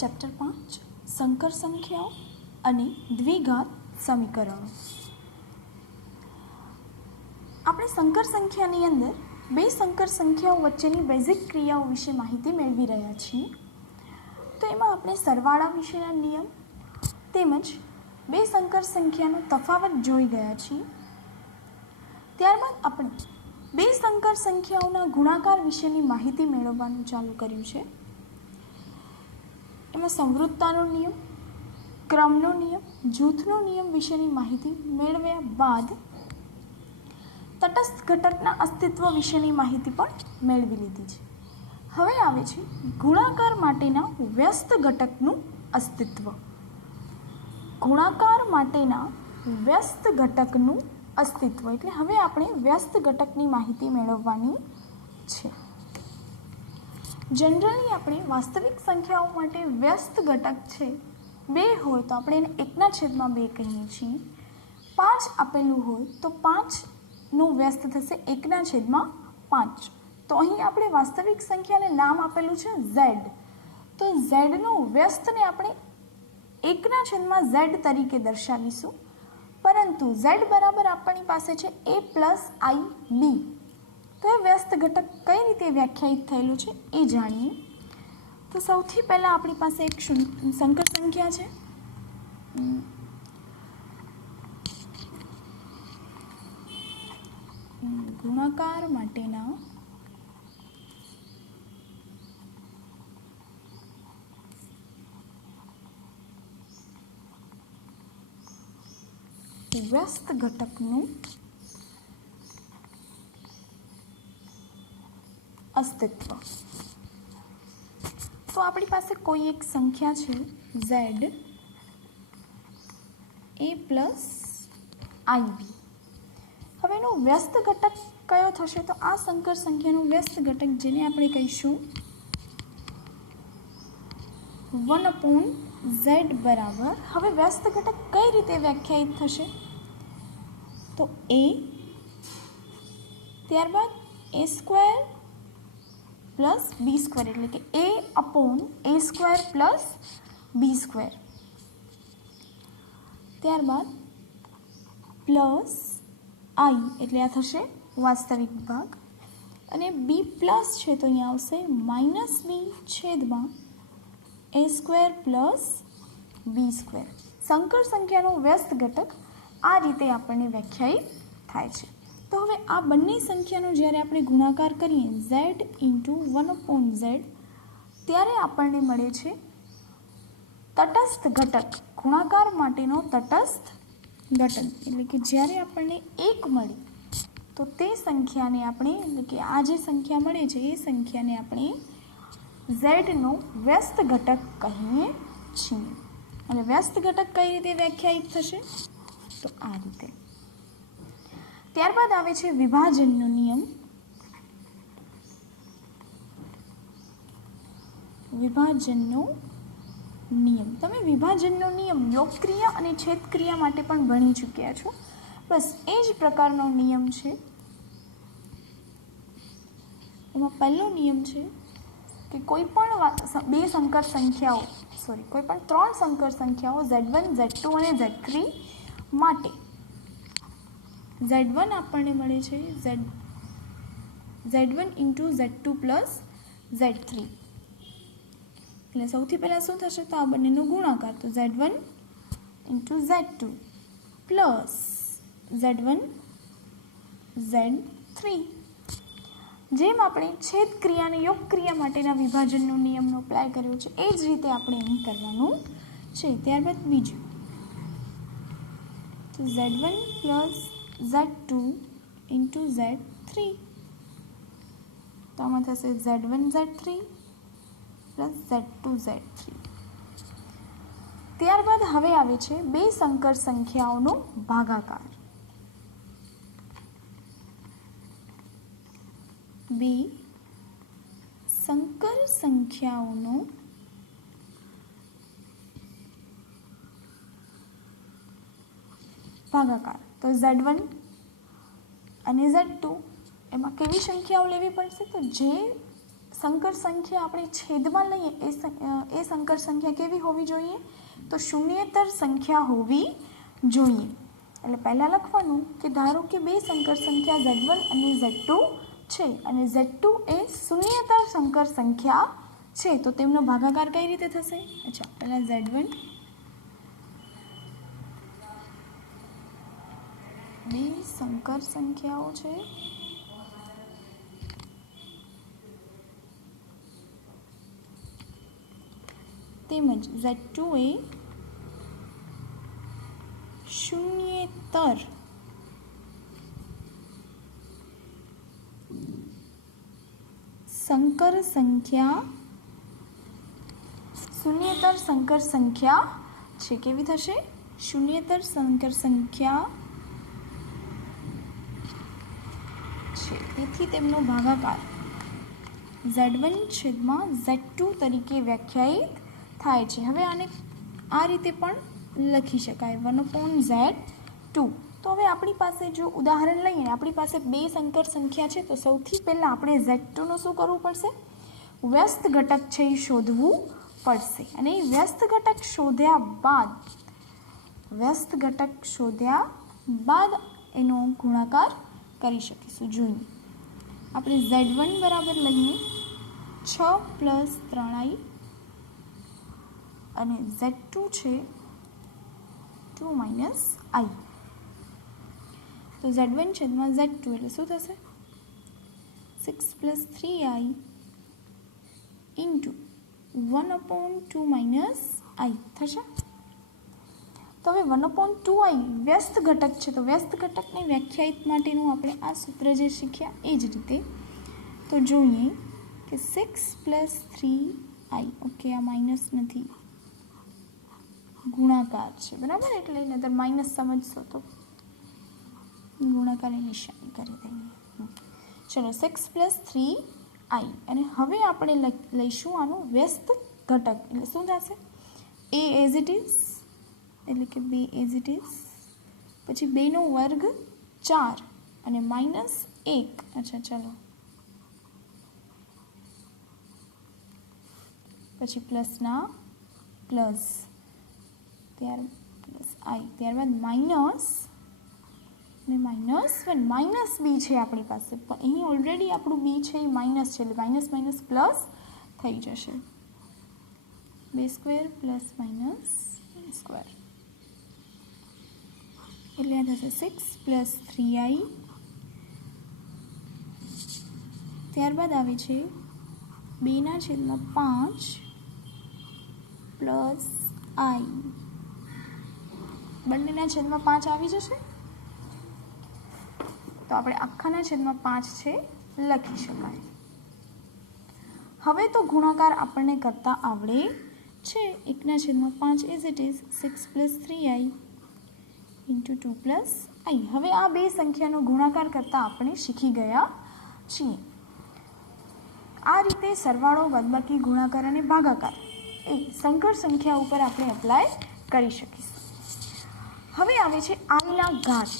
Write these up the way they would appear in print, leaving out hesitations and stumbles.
Chapter 5 સંકર સંખ્યાઓ અને દ્વિઘાત સમીકરણો. આપણે સંકર સંખ્યાની અંદર બે સંકર સંખ્યાઓ વચ્ચેની બેઝિક ક્રિયાઓ વિશે માહિતી મેળવી રહ્યા છીએ. તો એમાં આપણે સરવાળા વિશેના નિયમ તેમજ બે સંકર સંખ્યાનો તફાવત જોઈ ગયા છીએ. ત્યારબાદ આપણે બે સંકર સંખ્યાઓના ગુણાકાર વિશેની માહિતી મેળવવાનું ચાલુ કર્યું છે. એમાં સંવૃત્તાનો નિયમ, ક્રમનો નિયમ, જૂથનો નિયમ વિશેની માહિતી મેળવ્યા બાદ તટસ્થ ઘટકના અસ્તિત્વ વિશેની માહિતી પણ મેળવી લીધી છે. હવે આવે છે ગુણાકાર માટેના વ્યસ્ત ઘટકનું અસ્તિત્વ. ગુણાકાર માટેના વ્યસ્ત ઘટકનું અસ્તિત્વ એટલે હવે આપણે વ્યસ્ત ઘટકની માહિતી મેળવવાની છે. જનરલી આપણે વાસ્તવિક સંખ્યાઓ માટે વ્યસ્ત ઘટક છે 2 હોય તો આપણે એને 1/2 કહીએ છીએ. 5 આપેલું હોય તો 5નું વ્યસ્ત થશે 1/5. તો અહીં આપણે વાસ્તવિક સંખ્યાને નામ આપેલું છે z. તો zનું વ્યસ્તને આપણે 1/z તરીકે દર્શાવીશું. પરંતુ z બરાબર આપણી પાસે છે a + ib. તો એ વ્યસ્ત ઘટક કઈ રીતે વ્યાખ્યાયિત થયેલું છે એ જાણીએ. તો સૌથી પહેલાં આપણી પાસે એક સંકર સંખ્યા છે. ગુણાકાર માટેના વ્યસ્ત ઘટકનું અસ્તિત્વ. તો આપણી પાસે કોઈ એક સંખ્યા છે z a + ib. હવે એનો વ્યસ્ત ઘટક કયો થશે? તો આ સંકર સંખ્યાનું વ્યસ્ત ઘટક જેને આપણે કહીશું 1/z બરાબર. હવે વ્યસ્ત ઘટક કઈ રીતે વ્યાખ્યાયિત થશે? તો a, ત્યારબાદ a² + b² એટલે કે a/a² + b². ત્યારબાદ પ્લસ i એટલે આ થશે વાસ્તવિક ભાગ અને b+ છે તો અહીંયા આવશે -b/a² + b². સંકર સંખ્યાનો વ્યસ્ત ઘટક આ રીતે આપણને વ્યાખ્યાયિત થાય છે. તો હવે આ બંને સંખ્યાનો જ્યારે આપણે ગુણાકાર કરીએ z × 1/z ત્યારે આપણને મળે છે તટસ્થ ઘટક. ગુણાકાર માટેનો તટસ્થ ઘટક એટલે કે જ્યારે આપણને 1 મળે તો તે સંખ્યાને આપણે એટલે કે આ જે સંખ્યા મળે છે એ સંખ્યાને આપણે zનો વ્યસ્ત ઘટક કહીએ છીએ. અને વ્યસ્ત ઘટક કઈ રીતે વ્યાખ્યાયિત થશે? તો આ રીતે. ત્યારબાદ આવે છે વિભાજનનો નિયમ. વિભાજનનો નિયમ. તમે વિભાજનનો નિયમ યોગ ક્રિયા અને છેદ ક્રિયા માટે પણ ભણી ચૂક્યા છો. બસ એ જ પ્રકારનો નિયમ છે. એમાં પહેલો નિયમ છે કે કોઈ પણ ત્રણ સંકર સંખ્યાઓ z1, z2 અને z3 માટે z1 આપણને મળે છે z1 × z2 + z3. એટલે સૌથી પહેલાં શું થશે? તો આ બંનેનો ગુણાકાર. તો z1 × z2 + z1 z3. જેમ આપણે છેદ ક્રિયા અને યોગ ક્રિયા માટેના વિભાજનનો નિયમનો અપ્લાય કર્યો છે એ જ રીતે આપણે અહીં કરવાનું છે. ત્યારબાદ બીજું તો z1 + z2 × z3. તો આમાં થશે z1 z3 + z2 z3. ત્યારબાદ હવે આવે છે બે સંકર સંખ્યાઓનો ભાગાકાર. બે સંકર સંખ્યાઓનો ભાગાકાર. તો z1 અને z2 એમાં કેવી સંખ્યાઓ લેવી પડશે? તો જે સંકર સંખ્યા આપણે છેદમાં લઈએ એ સંકર સંખ્યા કેવી હોવી જોઈએ? તો શૂન્યેતર સંખ્યા હોવી જોઈએ. એટલે પહેલાં લખવાનું કે ધારો કે બે સંકર સંખ્યા Z1 અને Z2 છે અને Z2 એ શૂન્યેતર સંકર સંખ્યા છે, તો તેમનો ભાગાકાર કઈ રીતે થશે? અચ્છા, પહેલાં Z1 બે સંકર સંખ્યાઓ છે તેમજ Z2 એ શૂન્યેતર સંકર સંખ્યા છે. કેવી થશે? શૂન્યેતર સંકર સંખ્યા છે, તેથી તેમનો ભાગાકાર Z1 છેદમાં Z2 તરીકે વ્યાખ્યાયિત થાય છે. હવે આને આ રીતે પણ લખી શકાય 1/Z2. તો હવે આપણી પાસે જો ઉદાહરણ લઈએ, આપણી પાસે બે સંકર સંખ્યા છે, તો સૌથી પહેલાં આપણે Z2નું શું કરવું પડશે? વ્યસ્ત ઘટક છે એ શોધવું પડશે. અને એ વ્યસ્ત ઘટક શોધ્યા બાદ એનો ગુણાકાર કરી શકીશું. જોઈએ, આપણે Z1 બરાબર લઈએ 6 + 3i અને Z2 છે 2 - i. તો Z1 છેદમાં Z2 એટલે શું થશે? 6 + 3i ઇન્ટુ 1/2 - i થશે. તો હવે 1/2i વ્યસ્ત ઘટક છે, તો વ્યસ્ત ઘટકને વ્યાખ્યાયિત માટેનું આપણે આ સૂત્ર જે શીખ્યા એ જ રીતે. તો જોઈએ કે 6 + 3i, ઓકે, આ માઇનસ નથી, ગુણાકાર છે, બરાબર? એટલે નહીતર માઇનસ સમજશો તો ગુણાકારની નિશાની કરી દઈએ. ચલો, 6 + 3i. અને હવે આપણે લઈશું આનું વ્યસ્ત ઘટક, એટલે શું થશે? a એઝ ઇટ ઇઝ, એટલે કે 2 એઝ ઇટ ઇઝ, પછી 2નો વર્ગ 4 અને -1. અચ્છા, ચલો, પછી પ્લસના પ્લસ, ત્યારબાદ માઇનસ અને -1 -b છે આપણી પાસે, પણ અહીં ઓલરેડી આપણું b છે એ માઇનસ છે, એટલે માઇનસ પ્લસ થઈ જશે. 2² + -2 એટલે આ થશે 6 + 3i. ત્યારબાદ આવે છે 2/5 + i. બંનેના છેદમાં 5 આવી જશે, તો આપણે આખાના છેદમાં 5 છે લખી શકાય. હવે તો ગુણાકાર આપણને કરતા આવડે છે. 1/5 as it is 6 + 3i into 2 + i. હવે આ બે સંખ્યાનો ગુણાકાર કરતા આપણે શીખી ગયા છીએ. આ રીતે સરવાળો, બાદબાકી, ગુણાકાર અને ભાગાકાર એ સંકર સંખ્યા ઉપર આપણે એપ્લાય કરી શકીશું. હવે આવે છે આઈના ઘાત.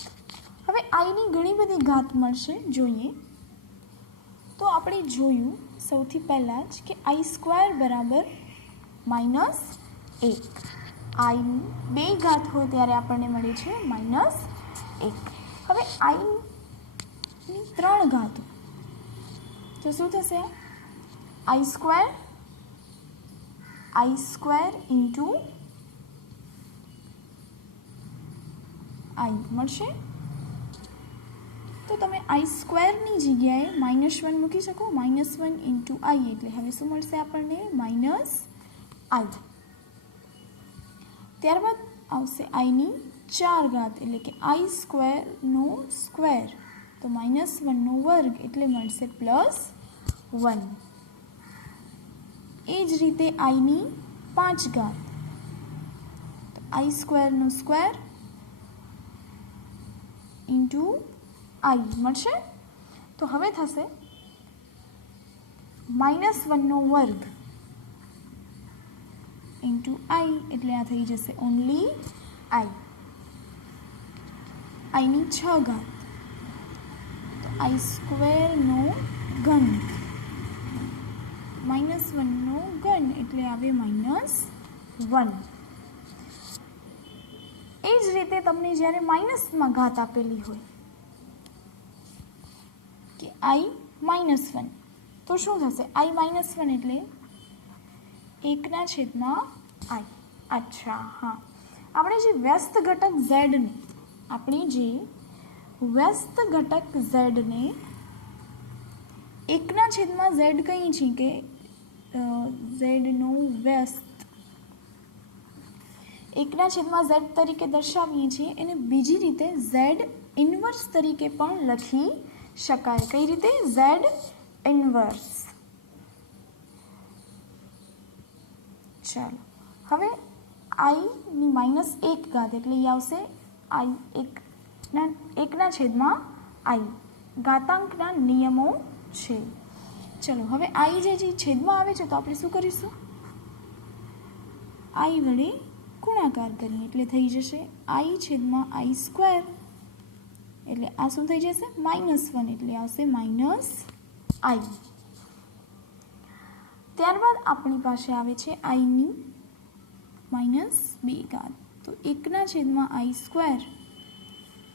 હવે આઈની ઘણી બધી ઘાત મળશે. જોઈએ તો આપણે જોયું સૌથી પહેલાં જ કે i² બરાબર -1. આઈની 2 ઘાત હોય ત્યારે આપણને મળે છે -1. હવે આઈની 3 ઘાત, તો શું થશે? i² ઇન્ટુ i મળશે. તો તમે i² ની જગ્યાએ -1 મૂકી શકો. -1 ઇન્ટુ i એટલે હવે શું મળશે આપણને? -i. ત્યારબાદ આવશે આઈની 4 ઘાત, એટલે કે i² નો સ્ક્વેર, તો -1 નો વર્ગ એટલે મળશે +1. એ જ રીતે આઈની 5 ઘાત, તો i² no square into i મળશે. તો હવે થશે -1 નો વર્ગ ઇન્ટુ i એટલે આ થઈ જશે ઓનલી i. આઈની 6 ઘાત, તો i² નો ઘન -1નો ઘન એટલે આવે -1. એ જ રીતે તમને જ્યારે માઇનસમાં ઘાત આપેલી હોય કે i-1, તો શું થશે? i-1 એટલે 1/i. અચ્છા, હા, આપણે જે વ્યસ્ત ઘટક ઝેડને એકના છેદમાં ઝેડ કહીએ છીએ કે ઝેડનો વ્યસ્ત એકના છેદમાં ઝેડ તરીકે દર્શાવીએ છીએ, એને બીજી રીતે ઝેડ ઇન્વર્સ તરીકે પણ લખી શકાય. કઈ રીતે? Z inverse. ચાલો, હવે i-1 ઘાત એટલે એ આવશે એકના છેદમાં i. ઘાતાંકના નિયમો છે. ચલો, હવે i જે છેદમાં આવે છે તો આપણે શું કરીશું? i વડે ગુણાકાર કરીએ એટલે થઈ જશે i/i². એટલે આ શું થઈ જશે? -1 એટલે આવશે -i. ત્યારબાદ આપણી પાસે આવે છે i-2 ઘાત, તો 1/i²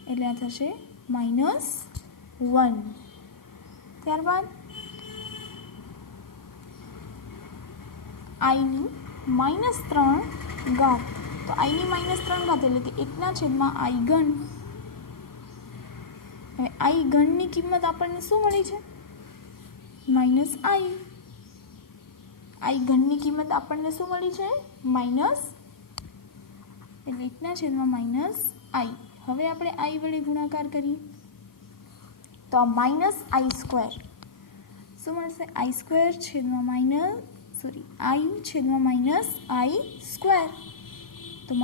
એટલે આ થશે -1. ત્યારબાદ i-3 ઘાત, તો i-3 ઘાત એટલે કે 1/i3. હવે i ઘનની કિંમત આપણને શું મળી છે? -i. i ઘનની કિંમત આપણને શું મળી છે? એટલે 1/-i. હવે આપણે i વડે ગુણાકાર કરીએ તો આ -i². શું મળશે? i² છેદમાં i/-i². તો -i².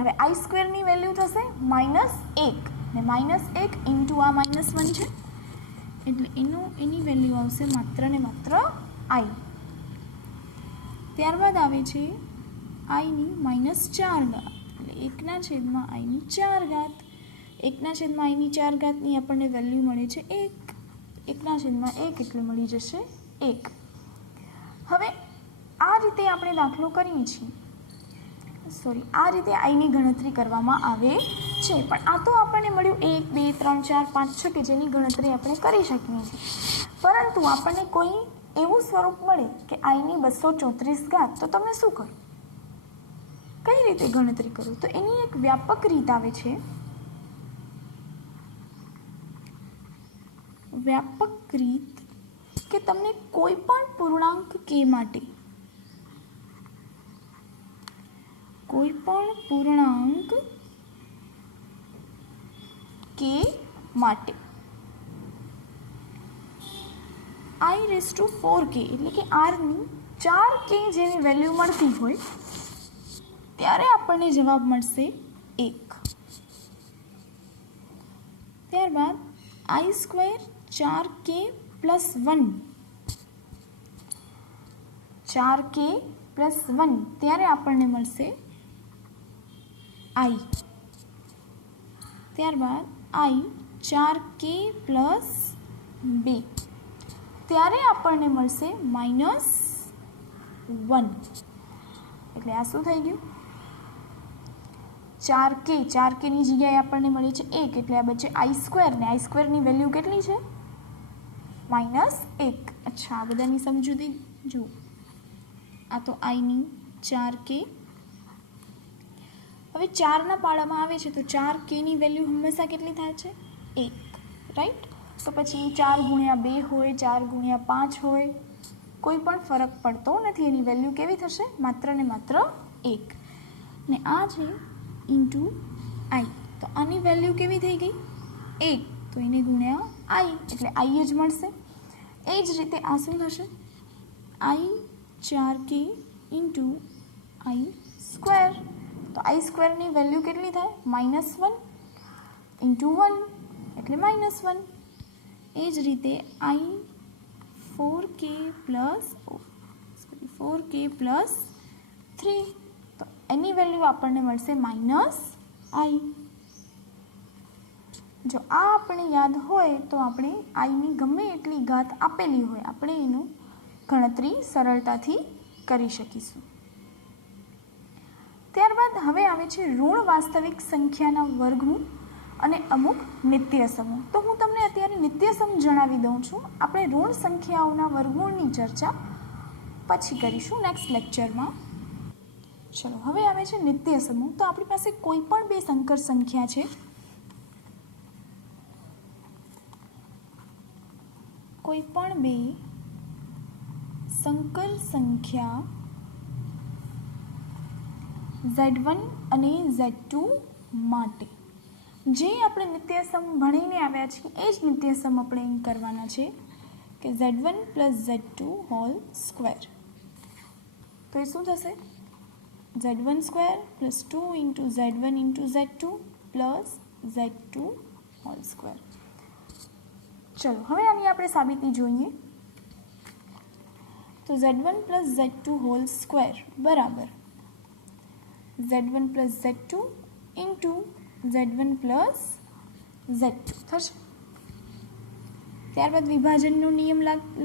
હવે i² ની વેલ્યુ થશે -1 ને -1 ઇન્ટુ આ -1 છે એટલે એની વેલ્યુ આવશે માત્ર ને માત્ર i. ત્યારબાદ આવે છે i-4 ઘાત એટલે 1/i4. 1/i4 ની આપણને વેલ્યુ મળે છે 1. 1/1 એટલે મળી જશે 1. હવે આ રીતે આપણે દાખલો કરીએ છીએ, આ રીતે આઈની ગણતરી કરવામાં આવે છે. પણ આ તો આપણને મળ્યું 1, 2, 3, 4, 5, 6 કે જેની ગણતરી આપણે કરી શકીએ છીએ. પરંતુ આપણને કોઈ એવું સ્વરૂપ મળે કે આઈની 234 ઘાત, તો તમે શું કરો? કઈ રીતે ગણતરી કરો? તો એની એક વ્યાપક રીત આવે છે. વ્યાપક રીત કે તમને કોઈ પણ પૂર્ણાંક કે માટે i/4k એટલે કે r ની 4k જેવી વેલ્યુ મળતી હોય ત્યારે આપણને જવાબ મળશે 1. ત્યારબાદ i² 4k + 1 ત્યારે આપણને મળશે i. ત્યારબાદ i 4k + 2 ત્યારે આપણને મળશે -1. એટલે આ શું થઈ ગયું? 4k ની જગ્યાએ આપણને મળી છે 1 એટલે આ બચે i² ને i² ની વેલ્યુ કેટલી છે? -1. અચ્છા, આ બધાની સમજૂતી જુઓ. આ તો i-ની 4k. હવે 4ના પાડામાં આવે છે તો 4k ની વેલ્યુ હંમેશા કેટલી થાય છે? 1, રાઈટ? તો પછી 4 × 2 હોય, 4 × 5 હોય, કોઈ પણ ફરક પડતો નથી. એની વેલ્યુ કેવી થશે? માત્ર ને માત્ર 1. ને આ છે ઇન્ટુ i, તો આની વેલ્યુ કેવી થઈ ગઈ? 1, તો એને ગુણ્યા i એટલે i જ મળશે. એ જ રીતે આ શું થશે? i4k into i². તો i² ની વેલ્યુ કેટલી થાય? -1 ઇન્ટુ 1 એટલે -1. એ જ રીતે i4k + 3, તો એની વેલ્યુ આપણને મળશે -i. જો આ આપણે યાદ હોય તો આપણે આઈની ગમે એટલી ઘાત આપેલી હોય આપણે એનું ગણતરી સરળતાથી કરી શકીશું. ત્યારબાદ હવે આવે છે ઋણ વાસ્તવિક સંખ્યાના વર્ગમૂળ અને અમુક નિત્ય સમૂહ. તો હું તમને અત્યારે નિત્ય સમૂહ જણાવી દઉં છું. આપણે ઋણ સંખ્યાઓના વર્ગમૂળની ચર્ચા પછી કરીશું નેક્સ્ટ લેક્ચરમાં. ચલો, હવે આવે છે નિત્ય સમૂહ. તો આપણી પાસે કોઈ પણ બે સંકર સંખ્યા છે. કોઈ પણ બે સંકર સંખ્યા Z1 અને Z2 માટે જે આપણે નિત્યસમ ભણીને આવ્યા છીએ એ જ નિત્યસમ આપણે અહીં કરવાના છે કે Z1 plus Z2 whole square. તો એ શું થશે? Z1 square plus 2 into Z1 into Z2 plus Z2 whole square. ચલો, હવે આની આપણે સાબિતી જોઈએ. તો Z1 plus Z2 whole square બરાબર Z1 plus Z2 into Z1 plus Z2 થશે. ત્યારબાદ વિભાજનનો નિયમ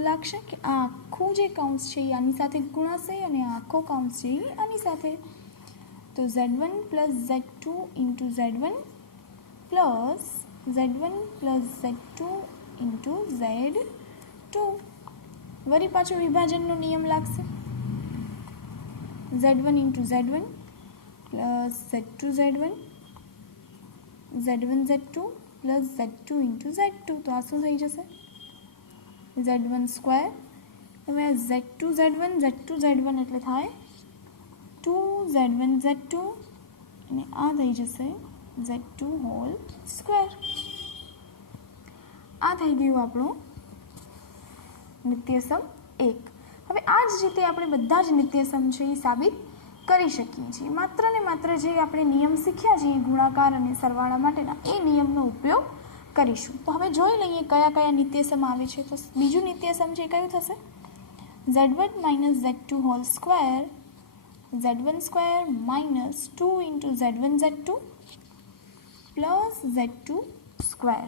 લાગશે કે આ આખું જે કૌંસ છે એ આની સાથે ગુણાશે અને આ આખો કૌંસ છે એ આની સાથે. તો Z1 plus Z2 into Z1 plus Z1 plus Z2 into Z2. વળી પાછો વિભાજનનો નિયમ લાગશે. Z1 into Z1 plus Z2 Z1 Z1 Z2 plus Z2 into Z2. તો આ શું થઈ જશે? Z1 square. હવે આ Z2 Z1 Z2 Z1 એટલે થાય 2Z1 Z2 અને આ થઈ જશે Z2 હોલ સ્ક્વેર. આ થઈ ગયું આપણું નિત્યસમ 1. હવે આ જ રીતે આપણે બધા જ નિત્યસમ છે એ સાબિત કરી શકીએ છીએ. માત્ર ને માત્ર જે આપણે નિયમ શીખ્યા છીએ ગુણાકાર અને સરવાળા માટેના એ નિયમનો ઉપયોગ કરીશું. તો હવે જોઈ લઈએ કયા કયા નિત્યસમ આવે છે. તો બીજું નિત્યસમ છે કયું થશે? Z1 minus Z2 whole square Z1 square minus 2 into Z1 Z2 plus Z2 square.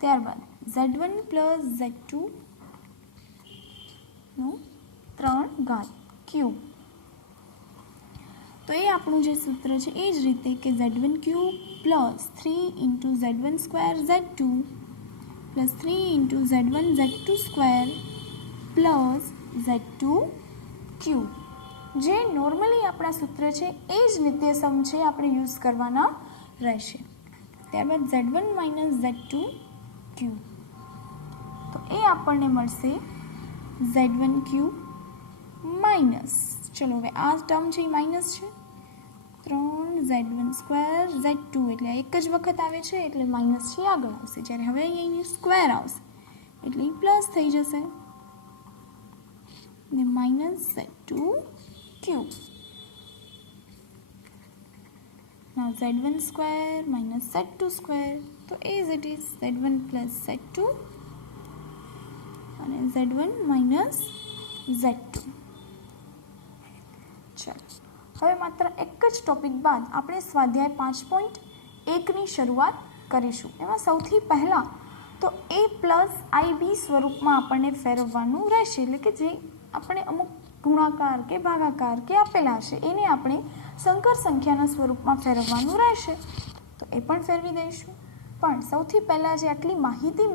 ત્યારબાદ Z1 પ્લસ Z2 નું 3 ઘાત ક્યુબ. તો એ આપણું જે સૂત્ર છે એ જ રીતે કે Z1 cube plus 3 into Z1 square Z2 plus 3 into Z1 Z2 square plus Z2 cube. જે નોર્મલી આપણા સૂત્ર છે એ જ નિત્યસમ છે આપણે યુઝ કરવાના રહેશે. ત્યારબાદ Z1 માઇનસ Z2 ક્યુબ. તો એ આપણને મળશે Z1 ક્યુબ માઇનસ, ચલો હવે આ ટર્મ છે એ માઇનસ છે, 3Z1 સ્ક્વેર Z2 એટલે એક જ વખત આવે છે એટલે માઇનસ છે આગળ આવશે. જ્યારે હવે અહીં સ્ક્વેર આવશે એટલે પ્લસ થઈ જશે ને minus Z2 cube. Now Z1 square minus Z2 square. તો as it is Z1 plus Z2 અને Z1 minus Z2. ચાલો, હવે માત્ર એક જ ટોપિક બાદ આપણે સ્વાધ્યાય 5.1ની શરૂઆત કરીશું. એમાં સૌથી પહેલાં તો A પ્લસ IB સ્વરૂપમાં આપણને ફેરવવાનું રહેશે. એટલે કે જે આપણે અમુક ગુણાકાર કે ભાગાકાર કે આપેલા હશે એને આપણે સંકર સંખ્યાના સ્વરૂપમાં ફેરવવાનું રહેશે. તો એ પણ ફેરવી દઈશું. પણ સૌથી પહેલાં જે આટલી માહિતી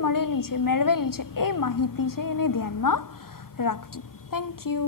મેળવેલી છે એ માહિતી છે એને ધ્યાનમાં રાખવી. Thank you.